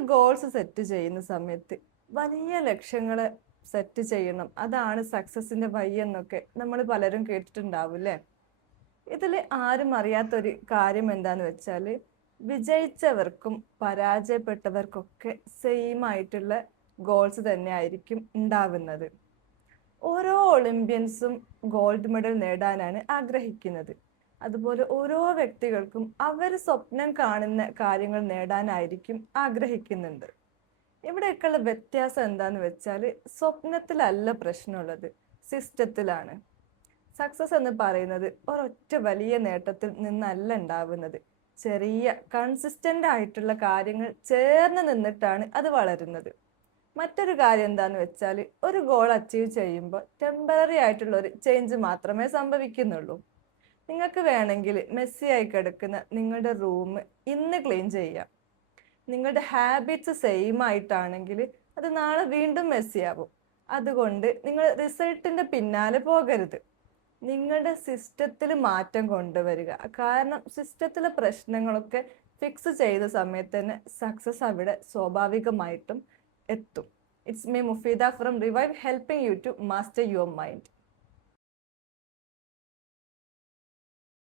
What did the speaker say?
Goals set ചെയ്യുന്ന സമയത്ത് വലിയ ലക്ഷ്യങ്ങൾ സെറ്റ് ചെയ്യണം, അതാണ് സക്സസിന്റെ വഴി എന്നൊക്കെ നമ്മൾ പലരും കേട്ടിട്ടുണ്ടാവില്ലേ. ഇതിൽ ആരും അറിയാത്തൊരു കാര്യം എന്താന്ന് വെച്ചാൽ, വിജയിച്ചവർക്കും പരാജയപ്പെട്ടവർക്കൊക്കെ സെയിം ആയിട്ടുള്ള ഗോൾസ് തന്നെ ആയിരിക്കും ഉണ്ടാവുന്നത്. ഓരോ ഒളിമ്പ്യൻസും ഗോൾഡ് മെഡൽ നേടാനാണ് ആഗ്രഹിക്കുന്നത്. അതുപോലെ ഓരോ വ്യക്തികൾക്കും അവർ സ്വപ്നം കാണുന്ന കാര്യങ്ങൾ നേടാനായിരിക്കും ആഗ്രഹിക്കുന്നുണ്ട്. ഇവിടെയൊക്കെയുള്ള വ്യത്യാസം എന്താന്ന് വെച്ചാൽ, സ്വപ്നത്തിലല്ല പ്രശ്നമുള്ളത്, സിസ്റ്റത്തിലാണ്. സക്സസ് എന്ന് പറയുന്നത് ഒരൊറ്റ വലിയ നേട്ടത്തിൽ നിന്നല്ല ഉണ്ടാവുന്നത്. ചെറിയ കൺസിസ്റ്റന്റ് ആയിട്ടുള്ള കാര്യങ്ങൾ ചേർന്ന് നിന്നിട്ടാണ് അത് വളരുന്നത്. മറ്റൊരു കാര്യം എന്താന്ന് വെച്ചാൽ, ഒരു ഗോൾ അച്ചീവ് ചെയ്യുമ്പോൾ ടെമ്പററി ആയിട്ടുള്ള ഒരു ചേഞ്ച് മാത്രമേ സംഭവിക്കുന്നുള്ളൂ. നിങ്ങൾക്ക് വേണമെങ്കിൽ മെസ്സി ആയി കിടക്കുന്ന നിങ്ങളുടെ റൂം ഇന്ന് ക്ലീൻ ചെയ്യാം. നിങ്ങളുടെ ഹാബിറ്റ്സ് സെയിം ആയിട്ടാണെങ്കിൽ അത് നാളെ വീണ്ടും മെസ്സി ആവും. അതുകൊണ്ട് നിങ്ങൾ റിസൾട്ടിന്റെ പിന്നാലെ പോകരുത്. നിങ്ങളുടെ സിസ്റ്റത്തിൽ മാറ്റം കൊണ്ടുവരിക. കാരണം സിസ്റ്റത്തിലെ പ്രശ്നങ്ങളൊക്കെ ഫിക്സ് ചെയ്ത സമയത്ത് തന്നെ സക്സസ് അവിടെ സ്വാഭാവികമായിട്ടും എത്തും. It's me Mufeeda from Revive, helping you to master your mind.